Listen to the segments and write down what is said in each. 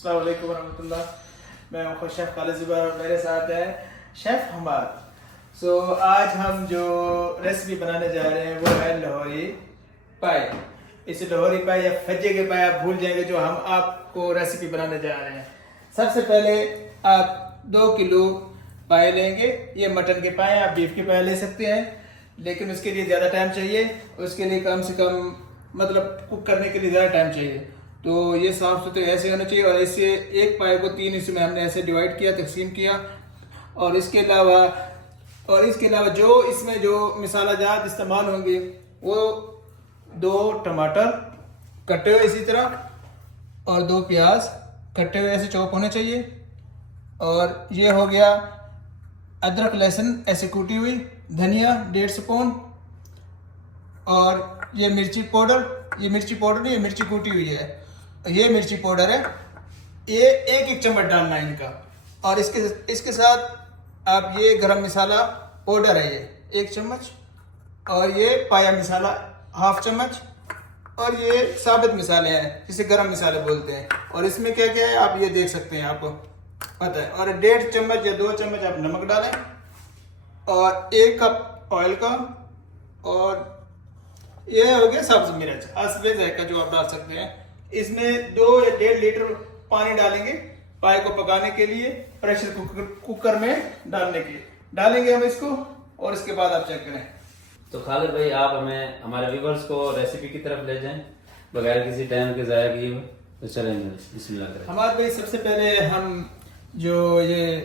अस्सलाम वालेकुम वरहमतुल्लाह। मैं हूँ खुद शेफ़ खालिद ज़ुबैर और मेरे साथ है शेफ़ हमाद। आज हम जो रेसिपी बनाने जा रहे हैं वो है लाहौरी पाए। इसे लाहौरी पाए या फज्जे के पाए आप भूल जाएंगे जो हम आपको रेसिपी बनाने जा रहे हैं। सबसे पहले आप 2 किलो पाए लेंगे। ये मटन के पाए, आप बीफ के पाए ले सकते हैं, लेकिन उसके लिए ज़्यादा टाइम चाहिए। उसके लिए कम से कम मतलब कुक करने के लिए ज़्यादा टाइम चाहिए। तो ये साफ़ सुथरे ऐसे होना चाहिए। और इससे एक पाए को 3 हिस्सों में हमने ऐसे डिवाइड किया, तकसीम किया। और इसके अलावा जो इसमें जो मसाला जात इस्तेमाल होंगे वो 2 टमाटर कटे हुए इसी तरह और 2 प्याज कटे हुए ऐसे चॉप होने चाहिए। और ये हो गया अदरक लहसुन ऐसे कूटी हुई, धनिया 1.5 स्पून, और ये मिर्ची पाउडर नहीं, ये मिर्ची कूटी हुई है, ये मिर्ची पाउडर है, ये 1 चम्मच डालना है इनका। और इसके साथ आप ये गरम मसाला पाउडर है ये 1 चम्मच, और ये पाया मसाला 1/2 चम्मच, और ये साबित मसाले हैं जिसे गरम मसाले बोलते हैं। और इसमें क्या क्या है आप ये देख सकते हैं, आपको पता है। और 1.5 चम्मच या 2 चम्मच आप नमक डालें, और 1 कप ऑयल का, और ये हो गया सब्ज मिर्च असली जायका जो आप डाल सकते हैं। इसमें 2 या 1.5 लीटर पानी डालेंगे पाए को पकाने के लिए, प्रेशर कुकर में डालेंगे हम इसको, और इसके बाद आप चेक करें। तो खालिद भाई आप हमें हमारे व्यूवर्स को रेसिपी की तरफ ले जाएं बगैर किसी टाइम के ज़ाया किए हुए। तो चलें बिस्मिल्लाह करें। हमारे भाई सबसे पहले हम जो ये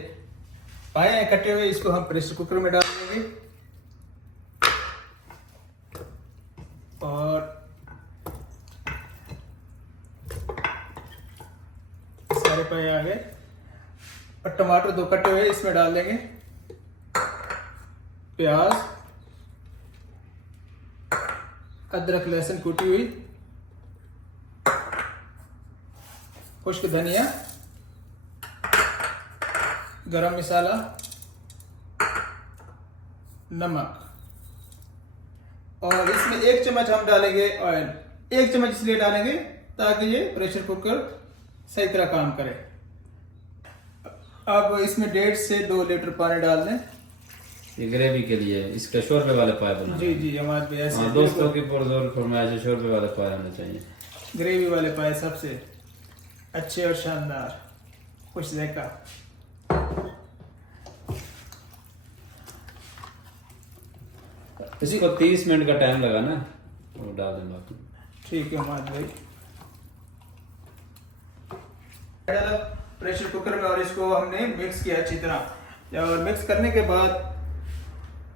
पाए हैं कटे हुए, इसको हम प्रेशर कुकर में डाल देंगे। और सारे पाए आ गए, और टमाटर 2 कटे हुए इसमें डाल देंगे, प्याज, अदरक लहसुन कूटी हुई, खुश्क धनिया, गरम मसाला, नमक, और इसमें 1 चम्मच हम डालेंगे ऑयल। 1 चम्मच इसलिए डालेंगे ताकि ये प्रेशर कुकर सही तरह काम करे। अब इसमें 1.5 से 2 लीटर पानी डाल दें। ये ग्रेवी के लिए इसका शोरबे वाले पाए बना। जी हमारे भी ऐसे दोस्तों की पुरजोर फरमाइश शोरबे वाले पाए होने चाहिए। ग्रेवी वाले पाए सबसे अच्छे और शानदार खुश जायका। इसको 30 मिनट का टाइम लगा ना, वो डाल दें बाकी। ठीक है हमारे भाई, प्रेशर कुकर में, और इसको हमने मिक्स किया अच्छी तरह। और मिक्स करने के बाद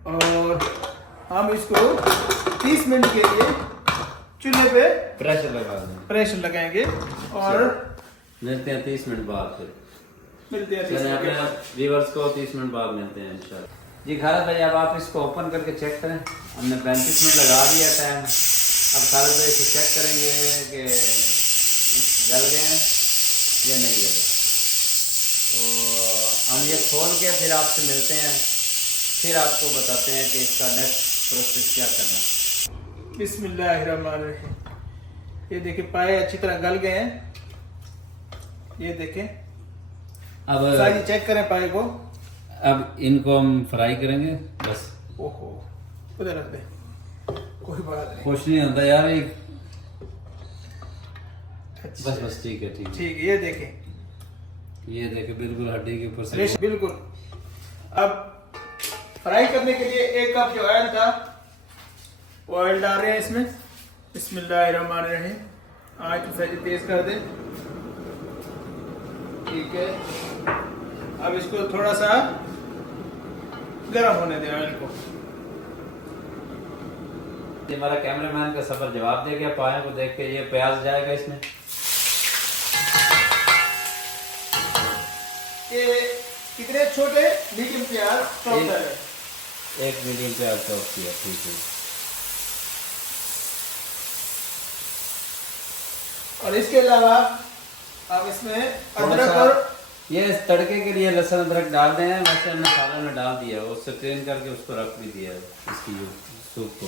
और हम इसको 30 मिनट के लिए चूल्हे पे प्रेशर लगाएंगे, और मिलते हैं 30 मिनट बाद। फिर मिलते हैं 30 मिनट के बाद। व्यूअर्स को 30 मिनट बाद मिलते हैं इंशाल्लाह। जी खालिद भाई अब आप इसको ओपन करके चेक करें। हमने 35 मिनट लगा दिया टाइम। अब खालिद भाई इसे चेक करेंगे कि गल गए हैं या नहीं गले। तो हम ये खोल के फिर आपसे मिलते हैं, फिर आपको बताते हैं कि इसका नेक्स्ट प्रोसेस क्या करना। बिस्मिल्लाहिर्रहमानिर्रहीम। ये देखिए पाए अच्छी तरह गल गए हैं, ये देखें। अब सारी चेक करें पाए को। अब इनको हम फ्राई करेंगे बस। ओहो उधर रख दे, कोई बात नहीं, कुछ नहीं होता यार। एक अच्छा। बस ठीक है, ठीक है। ठीक है, ये देखें बिल्कुल हड्डी के ऊपर से बिल्कुल। अब फ्राई करने के लिए 1 कप जो ऑयल था वो ऑयल डाल रहे हैं इसमें। बिस्मिल्लाहिर्रहमानिर्रहीम। आज तो सही तेज कर दे। ठीक है, अब इसको थोड़ा सा गर्म होने दें ऑयल को। हमारा कैमरामैन का सफर जवाब दे गया पाए को देख के। ये प्याज जाएगा इसमें। ये कितने छोटे मीडियम प्याज चॉप है? 1 मीडियम प्याज चॉप किया, ठीक है। और इसके अलावा अब इसमें अदरक और ये तड़के के लिए लहसुन अदरक डाल दें। वैसे हमने मसाला में डाल दिया, उससे क्लीन करके उसको रख भी दिया है इसकी सूप को।